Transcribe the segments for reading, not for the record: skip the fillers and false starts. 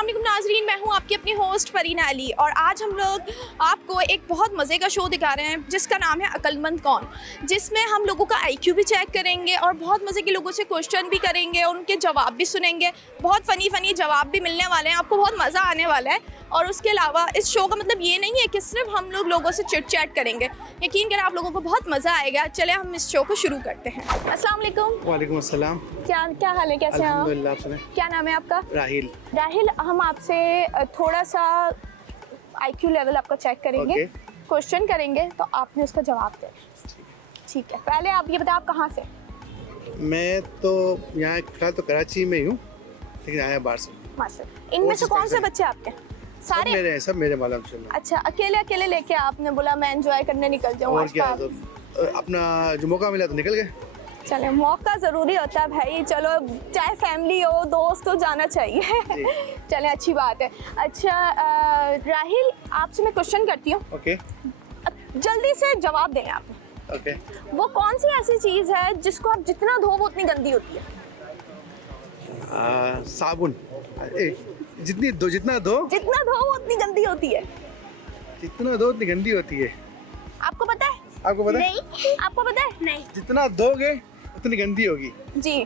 अस्सलाम वालेकुम नाज़रीन, मैं हूँ आपकी अपनी होस्ट फरीना अली और आज हम लोग आपको एक बहुत मज़े का शो दिखा रहे हैं जिसका नाम है अक्लमंद कौन, जिसमें हम लोगों का आईक्यू भी चेक करेंगे और बहुत मज़े के लोगों से क्वेश्चन भी करेंगे और उनके जवाब भी सुनेंगे। बहुत फ़नी जवाब भी मिलने वाले हैं, आपको बहुत मज़ा आने वाला है। और उसके अलावा इस शो का मतलब ये नहीं है कि सिर्फ हम लोग लोगों से चिट चैट करेंगे, यकीन करें आप लोगों को बहुत मज़ा आएगा। चले हम इस शो को शुरू करते हैं। अस्सलाम वालेकुम। वालेकुम अस्सलाम। क्या हाल है, कैसे हैं आप? अल्हम्दुलिल्लाह। आप सुनाएं? क्या नाम है आपका? राहिल। राहिल, हम आपसे थोड़ा सा आईक्यू लेवल आपका चेक करेंगे, क्वेश्चन करेंगे तो आपने उसका जवाब देना। ठीक है, पहले आप ये बताएं आप कहाँ से? मैं तो यहाँ फिलहाल तो कराची में ही हूँ, लेकिन आया बाहर से। माशाल्लाह। इनमें से कौन से बच्चे आपके? सारे सब मेरे मालूम से। अच्छा, अकेले लेके आपने बोला मैं एंजॉय करने निकल जाऊँ। और क्या, तो अपना जो मौका मिला तो निकल गए। चले, मौका ज़रूरी होता है भाई, चलो चाहे फैमिली हो दोस्त हो जाना चाहिए। चले, अच्छी बात है। अच्छा राहिल, आपसे मैं क्वेश्चन करती हूँ, ओके जल्दी से जवाब देना आपने। ओके। वो कौन सी ऐसी चीज़ है जिसको आप जितना धो वो उतनी गंदी होती है? साबुन। जितना दो वो उतनी गंदी होती है। जितना दो उतनी गंदी होती है। आपको पता है? आपको पता है? नहीं। आपको पता है? नहीं। जितना दोगे उतनी गंदी होगी। जी।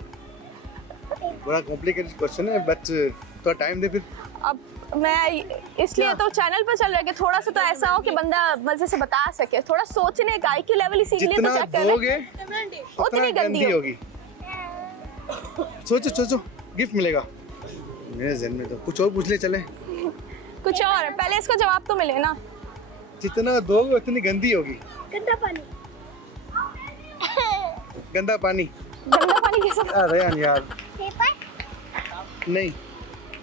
बड़ा कॉम्प्लिकेटेड क्वेश्चन है, बट थोड़ा टाइम दे फिर। अब मैं इसलिए तो चैनल पर चल रहा है कि थोड़ा सा तो ऐसा हो कि बंदा मजे से बता सके, थोड़ा सोचने का आईक्यू लेवल इसीलिए तो चेक कर रहे हैं। उतनी गंदी होगी। सोचो गिफ्ट मिलेगा। मेरे जहन में तो कुछ और पूछ ले, चले कुछ और, पहले इसका जवाब तो मिले ना। जितना दोगे उतनी गंदी होगी। गंदा पानी। गंदा पानी कैसा? अरे यार पेपर नहीं,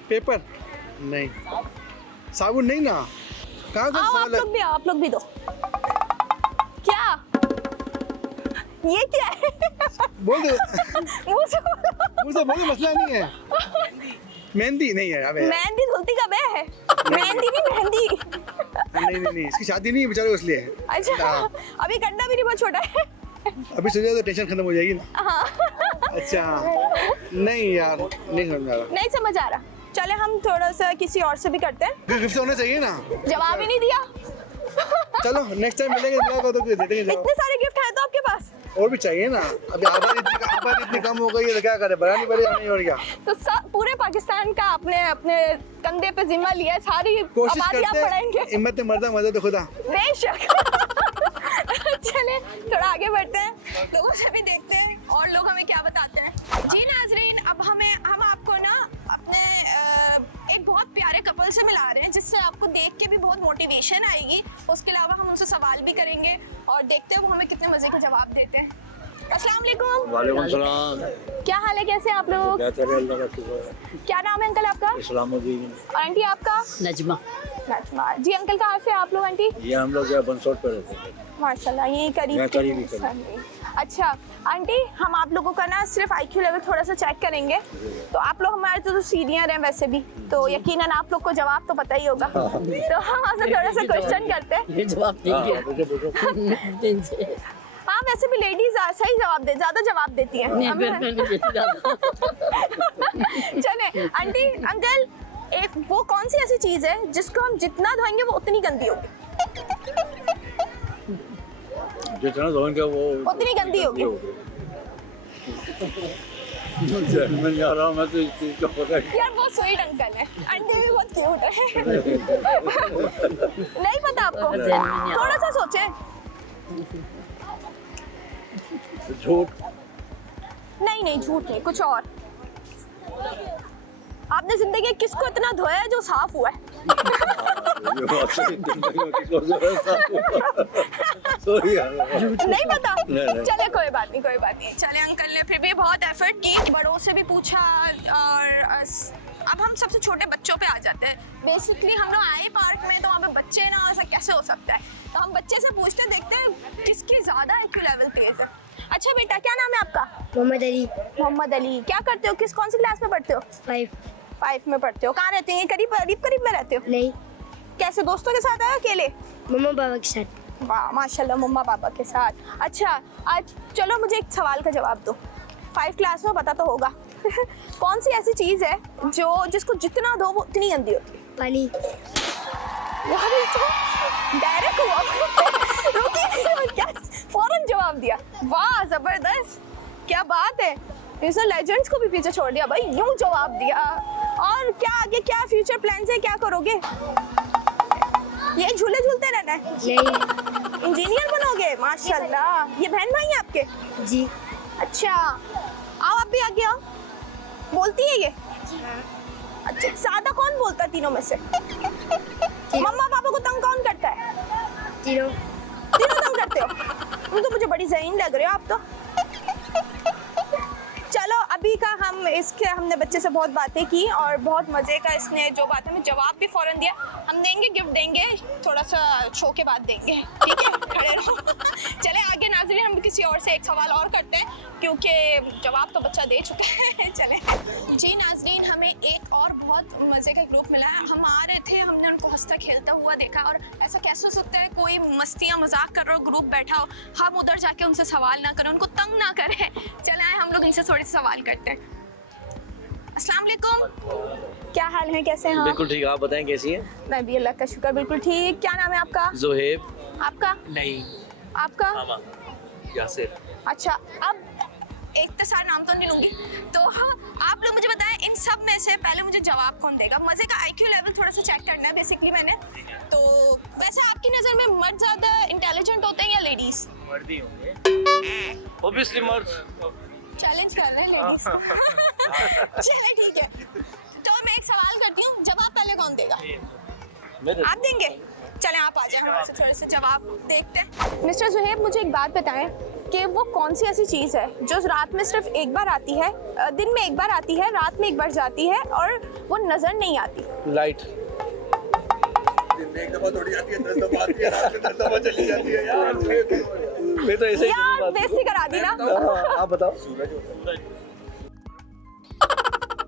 पेपर नहीं, साबुन नहीं ना। कहाँ आप लोग भी दो। क्या ये क्या है? बोल दो। मुंह से बोल, मसला नहीं है। मेहंदी नहीं है। अबे मेहंदी धुलती कब है? मेहंदी नहीं, मेहंदी। नहीं, इसकी शादी नहीं है बेचारे, इसलिए। अच्छा, अभी गड्ढा भी नहीं, बहुत छोटा है। अभी सोचा तो टेंशन खत्म हो जाएगी ना। हाँ। अच्छा नहीं यार, नहीं समझ आ रहा। नहीं समझ आ रहा। चले हम थोड़ा सा किसी और से भी करते हैं। गिफ्ट होना चाहिए ना। जवाब ही नहीं दिया। चलो नेक्स्ट टाइम मिलेंगे तो दे देंगे जवाब। इतने सारे गिफ्ट हैं तो आपके पास? और भी चाहिए ना। अभी आबादी इतनी कम हो गई है तो क्या करे, बढ़ानी पड़ेगा। नहीं और क्या, तो पूरे पाकिस्तान का आपने अपने कंधे पे जिम्मा लिया है, सारी कोशिश आबादी आप करते बढ़ाएंगे। हैं। हिम्मत मर्दा मदद खुदा। बेशक। चले थोड़ा आगे बढ़ते हैं, लोगों से भी देखते हैं और लोग हमें क्या बताते हैं। जी नाजरीन, अब हम आपको ना अपने एक बहुत प्यारे कपल से मिला रहे हैं जिससे आपको देख के भी बहुत मोटिवेशन आएगी। उसके अलावा हम उनसे सवाल भी करेंगे और देखते हैं वो हमें कितने मज़े का जवाब देते हैं। अस्सलाम वालेकुम। वालेकुम सलाम। क्या हाल है, कैसे हैं आप लोग? क्या नाम है अंकल आपका? इस्लामुद्दीन। और आंटी आपका? नजमा। नजमा जी। अंकल कहाँ से आप लोग? आंटी ये हम लोग बंसोट पे रहते हैं। माशाल्लाह, यही करीब। अच्छा आंटी, हम आप लोगों का ना सिर्फ आईक्यू लेवल थोड़ा सा चेक करेंगे। तो आप लोग हमारे तो सीनियर हैं वैसे भी, तो यकीनन आप लोग को जवाब तो पता ही होगा। तो हम आपसे थोड़ा सा क्वेश्चन करते हैं। ये जवाब देंगे। हाँ, वैसे भी लेडीज सही जवाब ज़्यादा जवाब देती हैं। चले आंटी अंकल, एक वो कौन सी ऐसी चीज़ है जिसको हम जितना धोएंगे वो उतनी गंदी होगी? जितना धोएंगे वो उतनी गंदी होगी। मैं जा रहा हूँ, मैं तो इस चीज़ का पता है। यार बहुत स्वीट अंकल है, आंटी भी बहुत क्यूट है। नहीं पता आपको? थोड़ा सा सोचें। झूठ नहीं, झूठ नहीं, कुछ और। आपने जिंदगी में किसको इतना धोया है जो साफ हुआ है? नहीं पता? चले कोई बात नहीं। चले, अंकल ने फिर भी बहुत एफर्ट की, बड़ों से भी पूछा और अब हम सबसे छोटे बच्चों पे आ जाते हैं। बेसिकली हम लोग आए पार्क में तो वहाँ पे बच्चे ना, ऐसा कैसे हो सकता है? तो हम बच्चे से पूछते देखते हैं किसकी ज़्यादा आईक्यू लेवल तेज है। अच्छा बेटा, क्या नाम है आपका? मोहम्मद अली। क्या करते हो, कौन सी क्लास में पढ़ते हो? 5 में पढ़ते हो। कहाँ रहते हैं? करीब में रहते हो? नहीं, कैसे, दोस्तों के साथ आए अकेले? मम्मा पापा के साथ। वाह माशाल्लाह, मम्मा पापा के साथ। अच्छा आज चलो मुझे एक सवाल का जवाब दो। 5 क्लास में पता तो होगा, कौन सी ऐसी चीज़ है जो जिसको जितना दो वो उतनी गंदी होती है? पानी। यार ये तो डायरेक्ट हुआ। रुकिए, क्या फौरन जवाब दिया। वाह जबरदस्त, क्या बात है। इसने लेजेंड्स को भी पीछे छोड़ दिया भाई, यूं जवाब दिया। और क्या आगे, क्या फ्यूचर प्लान्स है, क्या करोगे? ये झूले झूलते रहना है? यही। इंजीनियर बनोगे? माशाल्लाह। ये बहन भाई हैं आपके? जी। अच्छा, आओ आप भी आगे आओ। बोलती है ये? अच्छा, ज्यादा कौन बोलता है तीनों में से? मम्मा पापा को तंग कौन करता है? तीनों। तीनों तंग करते हो? तुम तो मुझे बड़ी ज़हीन लग रहे हो आप तो। चलो अभी का हमने बच्चे से बहुत बातें की और बहुत मज़े का इसने जो बात हमें जवाब भी फ़ौरन दिया। हम देंगे, गिफ्ट देंगे, थोड़ा सा शो के बाद देंगे, ठीक है? खड़े रहो। चले आगे नाज़रीन, हम किसी और से एक सवाल और करते हैं क्योंकि जवाब तो बच्चा दे चुका है। चले जी नाज़रीन, हमें एक और बहुत मज़े का ग्रुप मिला है। हम आ रहे थे, हमने उनको हंसता खेलता हुआ देखा और ऐसा कैसे हो सकता है कोई मस्तियाँ मजाक कर रहा हो, ग्रुप बैठा हो, हम उधर जाके उनसे सवाल ना करें, उनको तंग ना करें। चले आए हम लोग इनसे थोड़ी सवाल करते हैं। अस्सलाम वालेकुम, क्या हाल है, कैसे हैं आप? बिल्कुल ठीक, आप बताएं कैसी हैं? मैं भी अल्लाह का शुक्र बिल्कुल ठीक। क्या नाम है आपका? जोहेब। आपका? नहीं। आपका? यासिर। अच्छा, अब इख्तिसार नाम तो नहीं लूँगी, तो आप लोग मुझे बताएं इन सब में से पहले मुझे जवाब कौन देगा? मज़े का IQ लेवल थोड़ा सा चेक करना है बेसिकली मैंने। तो वैसे आपकी नज़र में मर्द ज़्यादा इंटेलिजेंट होते हैं या लेडीज़? मर्द ही होंगे। ऑब्वियसली मर्द। चैलेंज कर रहे हैं लेडीज़ को। चले ठीक है, तो मैं एक सवाल करती हूँ, जवाब पहले कौन देगा? आप देंगे? चलें आप आ जाएं, हमारे से थोड़े से जवाब देखते हैं। मिस्टर जुहेब, मुझे एक बात बताएं कि वो कौन सी ऐसी चीज़ है जो रात में सिर्फ एक बार आती है, दिन में एक बार आती है, रात में एक बार जाती है और वो नज़र नहीं आती? लाइट। दिन में एक दफा थोड़ी आती है, 10 दफा आती है, रात में 10 दफा चली जाती है यार। मैं तो ऐसे ही यार बेइज्जती करा दी ना। आप बताओ।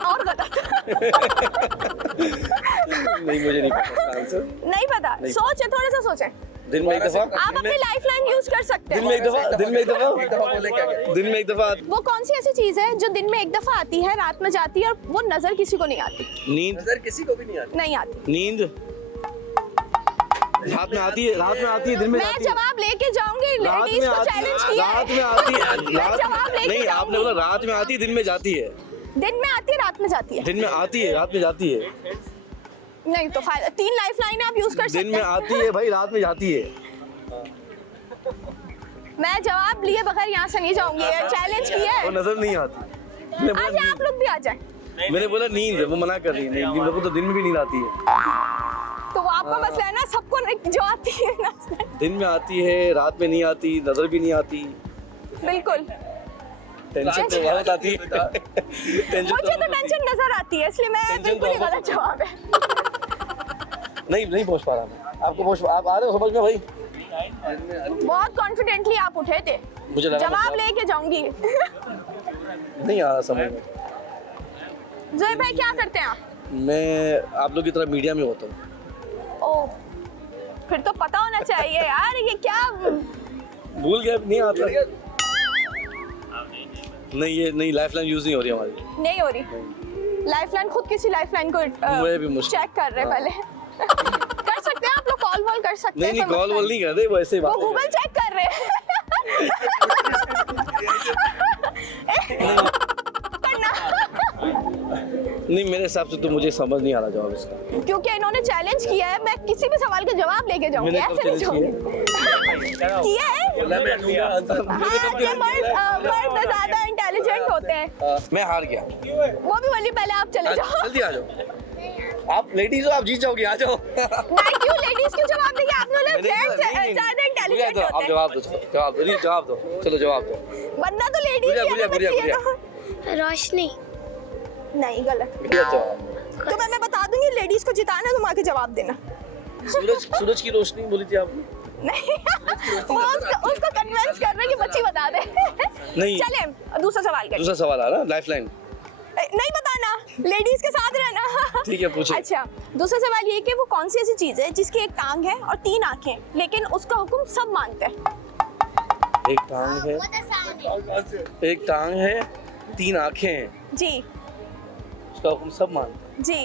और बता। नहीं, मुझे नहीं पता आंसर। नहीं पता? सोचें, थोड़ा सा सोचें। दिन में एक दफा। आप अपनी लाइफलाइन यूज कर सकते दिन में हैं। एक दफा। दिन में एक दफा। दिन में एक दफा। वो कौन सी ऐसी चीज है जो दिन में एक दफा आती है, रात में जाती है और वो नजर किसी को नहीं आती? नींद। नजर किसी को भी नहीं आती। नहीं आती। नींद रात में आती है, रात में आती है, दिन में मैं जाती है। जवाब लेके जाऊंगी, रात लेडीज में को आती चैलेंज है, किया है। रात में आती है। मैं जवाब लेके नहीं, आपने जाऊंगी। बोला रात में आती है, दिन में जाती है। दिन में आती है, रात में जाती है? दिन में आती है, रात में जाती है। नहीं तो फायदा, 3 लाइफलाइन आप यूज कर सकते हैं। दिन में आती है भाई, रात में जाती है। मैं जवाब लिए बगैर यहाँ से नहीं जाऊंगी, चैलेंज किया है। वो नजर नहीं आती। मैंने बोला आ जाए, आप लोग भी आ जाए। मैंने बोला नींद, वो मना कर रही है। नहीं, मेरे को तो दिन में भी नींद आती है। तो वो आपका मसला है ना, सबको जो आती है ना। दिन में आती है, रात में नहीं आती, नजर भी नहीं आती। बिल्कुल। टेंशन तो बहुत आती है। टेंशन मुझे तो टेंशन नजर आती है, इसलिए मैं टेंशन बिल्कुल ही तो गलत जवाब है। नहीं पहुंच पा रहा मैं। आपको पहुंच, आप आ रहे हो समझ में भाई? बहुत कॉन्फिडेंटली आप उठे थे। मुझे लगा जवाब लेके जाऊंगी। नहीं आ रहा समझ में। जोए भाई क्या करते हैं आप? मैं आप लोग की तरह मीडिया में होता हूँ। ओह, फिर तो पता होना चाहिए यार, ये क्या? भूल गया, नहीं आता। नहीं, ये नहीं, लाइफलाइन यूज नहीं हो रही हमारी। नहीं हो रही लाइफलाइन? खुद किसी लाइफलाइन को वो भी मुश्किल। चेक कर रहे हैं पहले। कर सकते हैं आप लोग, कॉल वॉल कर सकते हैं। नहीं, कॉल वॉल नहीं कर रहे, वो ऐसे ही वो बात गूगल चेक कर रहे हैं। नहीं, मेरे हिसाब से तो मुझे समझ नहीं आ रहा जवाब इसका। क्योंकि इन्होंने चैलेंज किया है, मैं किसी भी सवाल का जवाब लेके जाऊंगी, मैंने ऐसे नहीं जाऊंगी। किया है? हाँ, ये मर्द ज्यादा इंटेलिजेंट होते हैं। मैं हार गया। वो भी बोली पहले आप चले जाओ। जल्दी आ जाओ। आप लेडीज हो, आप जीत जाओगे, आ जाओ। मैं क्यों लेडीज क्यों जवाब देंगे? आप लोग जेंट्स ज्यादा इंटेलिजेंट आप होते हैं। जवाब दो, जवाब दो, चलो जवाब दो। बनना तो लेडीज ही है, गुड़िया, बच्ची है तो। रोशनी। नहीं, गलत। जवाब। तो मैं बता दूंगी, लेडीज को जिताना तुम आके जवाब देना। सूरज की रोशनी बोली थी आपने? नहीं, वो उसको कन्विंस कर रहे हैं कि बच्ची बता दे। नहीं। चले दूसरा सवाल करें। दूसरा सवाल आ रहा, लाइफलाइन। नहीं बताना, लेडीज के साथ रहना। ठीक है, पूछिए। अच्छा, दूसरा सवाल ये कि वो कौन सी ऐसी चीज है जिसकी एक टांग है और 3 आंखें, लेकिन उसका हुक्म सब मानते हैं? एक टांग है, एक टांग है, तीन आंखें हैं, जी उसका हुक्म सब मानते हैं। जी।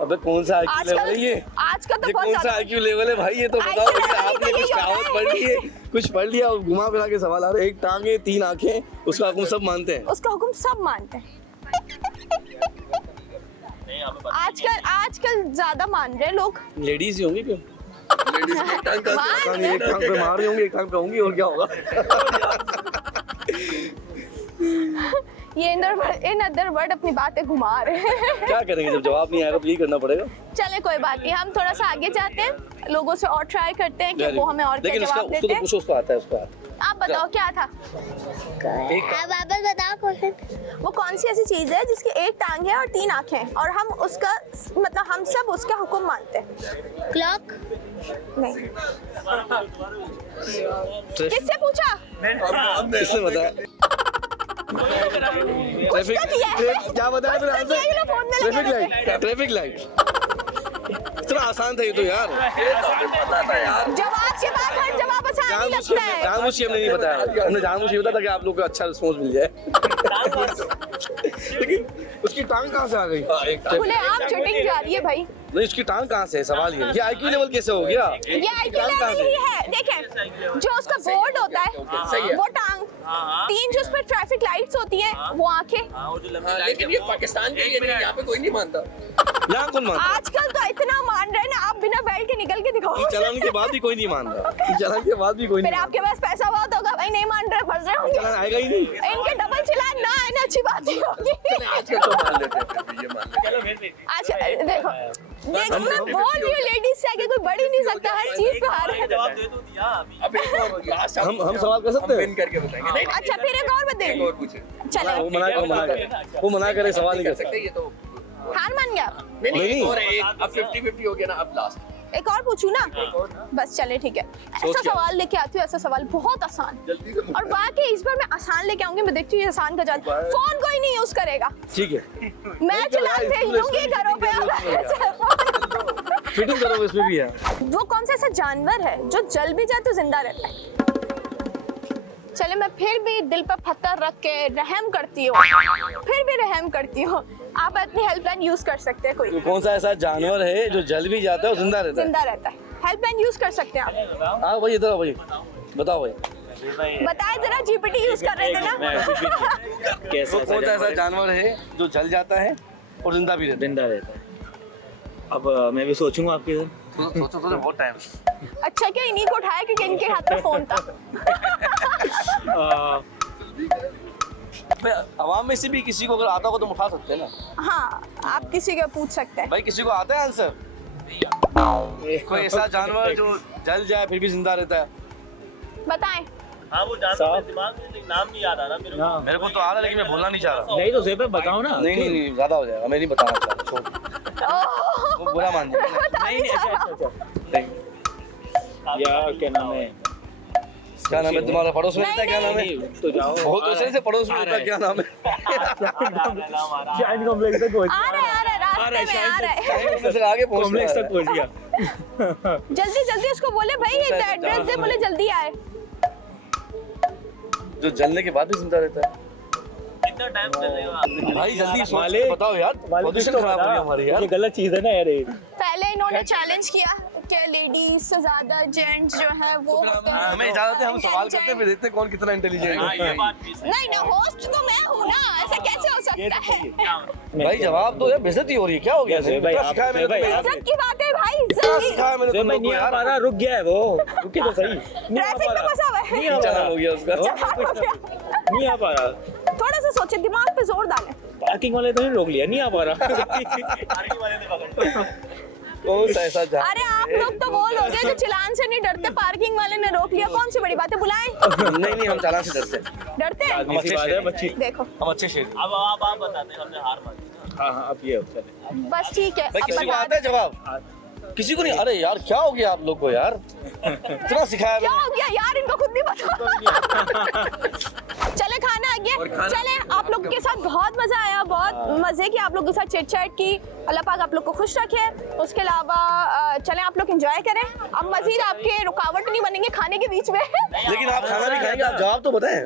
अबे कौन सा IQ लेवल है ये? आजकल तो ये बहुत कौन सा ज्यादा IQ लेवल है भाई? ये तो बताओ IQ भैया, लेवल आपने ही कुछ तो यही कहावत होता है। पढ़ ली है, कुछ पढ़ लिया और घुमा फिरा के सवाल आ रहे हैं। एक टांगे तीन आंखें, उसका हुक्म सब मानते हैं। उसका हुक्म सब मानते हैं। आजकल ज्यादा मान रहे हैं लोग। लेडीज ही होंगी क्यों? लेडीज की टंग का मान पता नहीं, एक टांग पे मार रही होंगी, एक टांग पे होंगी, और क्या होगा? ये इन अदर वर्ड अपनी बातें घुमा रहे हैं। क्या करेंगे जब जवाब नहीं आएगा तो यही करना पड़ेगा। चले कोई बात नहीं, हम थोड़ा सा आगे जाते हैं, लोगों से और ट्राई करते हैं कि वो हमें और क्या लेकिन उसका जवाब उसको देते तो हैं। पूछो, उसको आता है, उसको आता है। आप बताओ क्या था? अब वापस बताओ क्वेश्चन। वो कौन सी ऐसी चीज है जिसकी एक टांग है और तीन आंखें हैं और हम उसका मतलब हम सब उसका हुक्म मानते हैं? क्लॉक। नहीं। किससे पूछा? किसने बताया? ट्रैफिक क्या बताया तूने answer? Traffic light, traffic light. इतना आसान था ये तो यार। जवाब के बाद हर जवाब आसान नहीं लगता है। जानबूझ के हमने नहीं बताया, हमने जानबूझ के बताया कि आप लोग को अच्छा रिस्पॉन्स मिल जाए। लेकिन उसकी टांग कहाँ से आ गई? खुलेआम चीटिंग जा रही है भाई। नहीं, उसकी टांग कहाँ से है? सवाल ये IQ लेवल कैसे हो गया? ये IQ लेवल ही है। देखें, जो उसका बोर्ड होता है वो टांग, तीन जो उस पर ट्रैफिक लाइट्स होती हैं वो आंखें। लेकिन ये पाकिस्तान के लिए नहीं, यहाँ पे कोई नहीं मानता। यहाँ कौन मानता? आजकल तो इतना मान रहे हैं ना, आप बिना बेल्ट के निकल के दिखाओ। चलाने के बाद भी कोई नहीं मान रहा। चलाने के बाद भी कोई फिर नहीं। आपके पास पैसा बहुत होगा भाई, नहीं मान रहे, फंस रहे होंगे। चलाना आएगा ही नहीं। इनके डबल चलान ना आए ना, अच्छी बात नहीं होगी। आजकल तो मान लेते हैं, फिर भी ये मान लेते हैं। अच्छा देखो देखो, मैं बोल रही हूँ लेडीज से आगे कोई बढ़ ही नहीं सकता, हर चीज पे हार है। अब एक और लास्ट हम सवाल कर सकते हैं? विन करके बताएंगे। नहीं, अच्छा फिर एक और एक बताइए। और पूछे। चलो वो मना करे, सवाल नहीं कर सकते सकते। ये तो हार मान गया। नहीं नहीं। और एक अब 50-50 हो गया ना, अब लास्ट। एक और पूछूं ना? बस चले ठीक है। ऐसा क्या? सवाल लेके आती हूँ, ऐसा सवाल बहुत आसान, और वाकई इस बार मैं आसान लेके आऊंगी। मैं देखती हूँ ये आसान का जवाब। फोन कोई नहीं यूज करेगा, ठीक है, मैं चलान भेज दूंगी घरों पे। फिटिंग करो इसमें भी है। वो कौन सा ऐसा जानवर है जो जल भी जाए तो जिंदा रहता है? चले मैं फिर भी दिल पर पत्थर रख के रहम करती हूँ, फिर भी रहम करती हूँ। आप अपनी हेल्पलाइन यूज कर सकते हैं। कोई तो कौन सा ऐसा जानवर है जो जल भी जाता है और जिंदा रहता है? जिंदा रहता है, हेल्पलाइन यूज कर सकते हैं आप। हाँ भाई, इधर आओ भाई, बताओ भाई। बताए जरा, GPT यूज कर रहे थे ना। वो कौन सा ऐसा जानवर है जो जल जाता है और जिंदा भी रहता जिंदा रहता है। अब मैं भी सोचूंगा आपके इधर। है? सोचो बहुत टाइम। अच्छा क्या इन्हीं को उठाया क्योंकि इनके हाथ में फोन था? आवाम में से भी किसी को अगर आता हो तो उठा सकते हैं ना। हाँ, आप किसी को पूछ सकते हैं। भाई किसी को आता है आंसर? कोई ऐसा जानवर जो जल जाए फिर भी जिंदा रहता है? बताएं। हाँ वो जानवर मेरे दिमाग में दिमाग नहीं याद आ रहा मेरे को। हाँ। मेरे को तो आ रहा है लेकिन मैं बोलना नहीं चाह रहा। नहीं तो ज़ेब बताओ ना। नहीं ज्यादा हो जाएगा, मैं नहीं बताना चाहता। छोड़, वो बुरा मान जाएगा। नहीं अच्छा। या क्या नाम है? क्या नाम है तुम्हारा? पड़ोस में रहता है, क्या नाम है? नहीं तो जाओ। बहुत दूसरे से पड़ोस में रहता है, क्या नाम है? शाइन कॉम्प्लेक्स तक पहुंच आ रहा है रास्ते में आ रहा है। से आगे पहुंच कॉम्प्लेक्स तक पहुंच गया। जल्दी उसको बोले भाई ये एड्रेस दे, बोले जल्दी आए। जो जलने के बाद भी जिंदा रहता है। कितना टाइम चलेगा? भाई जल्दी सोच मालिक, के बताओ यार, पोजीशन खराब हो रही है हमारी यार। ये गलत चीज है ना यार। पहले इन्होंने चैलेंज किया कि लेडीज से ज्यादा जेंट्स जो है वो होते हैं। हमें इजाजत है, हम सवाल करते हैं फिर देखते हैं कौन कितना इंटेलिजेंट हाँ है। ये बात भी सही। नहीं ना, होस्ट तो मैं हूँ ना, ऐसा कैसे हो सकता है? भाई जवाब दो यार, बेइज्जती हो रही है, क्या हो गया? कैसे भाई? क्या सिखाया मैंने भाई, तुम्हें? इज्जत की बात है भाई, क्या इज्जत की। सिखाया मैंने मैं तुम लोग नहीं को आ यार? पा रहा, रुक गया है वो। रुके तो सही। ट्रैफिक में फंसा हुआ है। नहीं आ पा चालान रहा। हो गया उसका। नहीं आ पा रहा। थोड़ा सा सोचे, दिमाग पे जोर डालें। पार्किंग वाले तो नहीं रोक लिया, नहीं आ पा रहा। पार्किंग वाले ने पकड़। कौन सा ऐसा जानवर? अरे आप लोग तो वो लोग हैं जो चालान से नहीं डरते, पार्किंग वाले ने रोक लिया, कौन सी बड़ी बात है? बुलाएं। नहीं हम चालान से डरते हैं। डरते हैं? आदमी सी बात है बच्ची। देखो हम अच्छे शेर। अब आप बताते हैं, हमने हार मानी। हाँ अब ये चले। बस ठीक है, भाई अब किसी को बता आता है जवाब? किसी को नहीं? अरे यार क्या हो गया आप लोग को यार? इतना सिखाया क्या मैंने। हो गया यार, इनको खुद नहीं पता। चले खाना आ गया, चले आप लोगों के साथ बहुत मजा आया, बहुत मजे की आप लोगों के साथ चिट चैट की। अल्लाह पाक आप लोग को खुश रखे। उसके अलावा चले आप लोग एंजॉय करें। अब मजीद आपके रुकावट नहीं बनेंगे खाने के बीच में। लेकिन आप खाना भी खाएंगे, आप जवाब तो बताएं।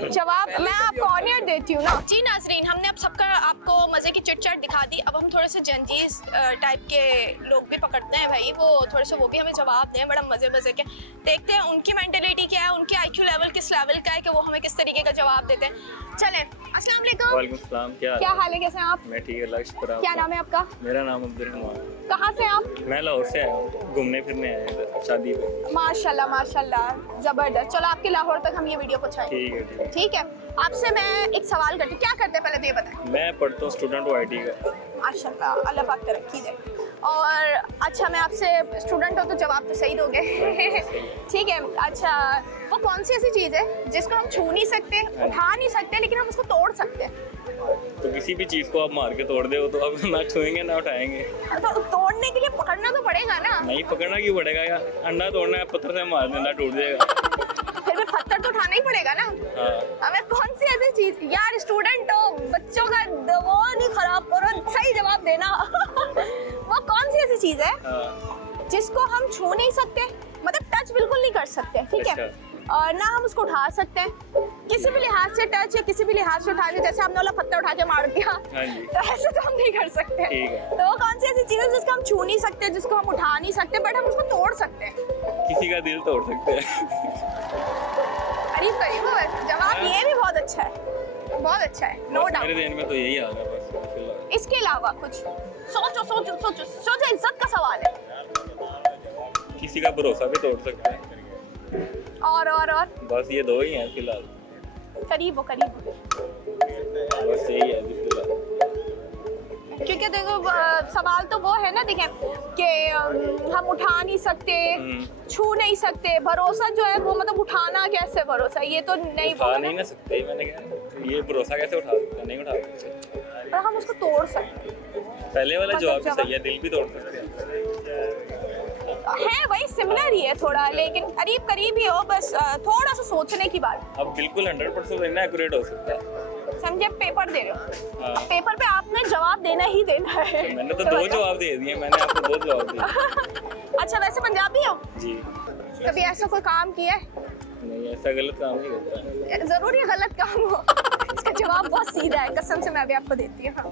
जवाब मैं आपको ऑनियर देती हूँ ना। जी नाजरीन, हमने अब सबका आपको मज़े की चिट चैट दिखा दी। अब हम थोड़े से जंजीस टाइप के लोग भी पकड़ते हैं भाई, वो थोड़े से वो भी हमें जवाब दें बड़ा मज़े के। देखते हैं उनकी मेंटेलिटी क्या है, उनकी IQ लेवल किस लेवल का है कि वो हमें किस तरीके का जवाब देते हैं। चलें, अस्सलाम वालेकुम। वालेकुम सलाम। क्या हाल है, कैसे हैं आप? मैं ठीक है, अल्लाह का शुक्र है। क्या नाम है आपका? मेरा नाम अब्दुर्रहमान। कहाँ से हैं आप? मैं लाहौर से आया हूँ, घूमने फिरने आया इधर शादी पे। माशाल्लाह माशाल्लाह, ज़बरदस्त। चलो आपके लाहौर तक हम ये वीडियो पहुँचाएंगे। ठीक है, ठीक है। ठीक है, आपसे मैं एक सवाल करती हूँ, क्या करते हैं पहले तो ये बताएं। मैं पढ़ता हूँ, स्टूडेंट हूँ IT का। माशाल्लाह, अल्लाह पाक तरक्की दे। और अच्छा, मैं आपसे स्टूडेंट हो तो जवाब तो सही दोगे। ठीक है, अच्छा वो कौन सी ऐसी चीज़ है जिसको हम छू नहीं सकते, उठा नहीं सकते, लेकिन हम उसको तोड़ सकते हैं? तो किसी भी चीज़ को आप मार के तोड़ दे तो आप ना छुएंगे ना उठाएंगे। तो तोड़ने के लिए पकड़ना तो पड़ेगा ना। नहीं पकड़ना क्यों पड़ेगा यार, अंडा तोड़ना है पत्थर से मार देना टूट जाएगा। फिर भी पत्थर तो उठाना ही पड़ेगा ना। हाँ। हमें कौन सी ऐसी चीज़, यार स्टूडेंट हो, बच्चों का वो नहीं खराब करो, सही जवाब देना। वो कौन सी ऐसी चीज़ है हाँ। जिसको हम छू नहीं सकते, मतलब टच बिल्कुल नहीं कर सकते, ठीक है, अच्छा। और ना हम उसको उठा सकते हैं किसी भी लिहाज से, टच या किसी भी लिहाज से उठा दे, जैसे हमने वाला पत्थर उठा के मार दिया, हाँ जी। तो ऐसे तो हम नहीं कर सकते। ठीक है। तो वो कौन सी ऐसी चीज़ है जिसको हम छू नहीं सकते, जिसको हम उठा नहीं सकते, बट हम उसको तोड़ सकते हैं? किसी का दिल तोड़ सकते हैं। करीब करीब हो, जवाब ये भी बहुत अच्छा है, बहुत अच्छा है, नो बस मेरे डाउट। ध्यान में तो यही आ रहा है बस फिलहाल। इसके अलावा कुछ सोचो सोचो सोचो सोचो, इज्जत का सवाल है। किसी का भरोसा भी तोड़ सकते हैं। और बस ये दो ही हैं फिलहाल। करीब हो, करीब हो। बस यही है अभी फिलहाल। क्योंकि देखो सवाल तो वो है ना, देखें कि हम उठा नहीं सकते, छू नहीं सकते, भरोसा जो है वो मतलब उठाना कैसे भरोसा, ये तो नहीं उठा बोला नहीं ना सकते, मैंने कहा ये भरोसा कैसे उठा सकते हैं, नहीं उठा सकते। पर हम उसको तोड़ सकते पहले वाला मतलब जवाब भी जवाब- सही है, दिल भी तोड़ सकते हैं। है, वही सिमिलर ही है थोड़ा, लेकिन करीब करीब ही हो, बस थोड़ा सा सोचने की बात। अब बिल्कुल 100% इतना एक्यूरेट हो सकता है। समझे, पेपर दे रहे हो, हाँ। अब पेपर पे आपने जवाब देना ही देना है। तो मैंने तो दो जवाब दे दिए, मैंने आपको दो जवाब दिए। अच्छा, वैसे पंजाबी हो? जी कभी ऐसा कोई काम किया है? नहीं, ऐसा गलत काम नहीं करता। जरूरी गलत काम हो? इसका जवाब बहुत सीधा है, कसम से मैं भी आपको देती हूँ। हाँ।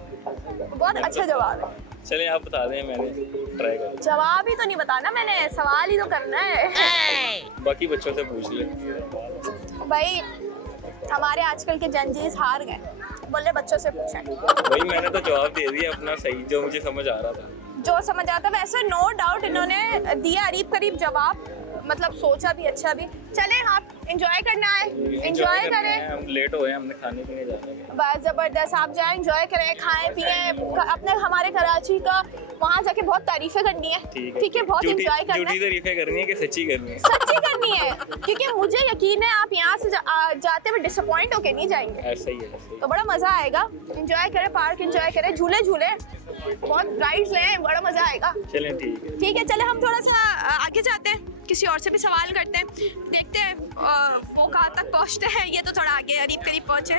बहुत अच्छा जवाब है। चलिए आप बता दें, मैंने ट्राई कर। जवाब ही तो नहीं बताना मैंने, सवाल ही तो करना है। बाकी बच्चों से पूछ ले। भाई हमारे आजकल के जंजीस हार गए, बोले बच्चों से पूछें। भाई मैंने तो जवाब दे दिया अपना सही, जो मुझे समझ आ रहा था। जो समझ आता, वैसे नो डाउट इन्होंने दिया करीब करीब जवाब, मतलब सोचा भी, अच्छा भी। चलें, आप एंजॉय करना है, एंजॉय करें। हम लेट हो गए, हमने खाने पीने जाना है। बस ज़बरदस्त, आप जाएं, एंजॉय करें, खाएं पिएं अपने, हमारे कराची का वहाँ जाके बहुत तारीफें करनी है, ठीक है, बहुत एंजॉय करना झूठी है, तारीफें करनी है कि सच्ची करनी है? सच्ची करनी है, क्योंकि मुझे यकीन है आप यहाँ से जाते हुए डिसअपॉइंट होके नहीं जाएंगे। ऐसा ही है, ऐसा ही। तो बड़ा मज़ा आएगा, एंजॉय करें, पार्क एंजॉय करें, झूले झूले, बहुत राइड्स लें, बड़ा मज़ा आएगा। चलें ठीक है। ठीक है, चले हम थोड़ा सा आगे जाते हैं, किसी और से भी सवाल करते हैं, देखते हैं वो कहाँ तक पहुँचते हैं। ये तो थोड़ा आगे करीब करीब पहुँचे।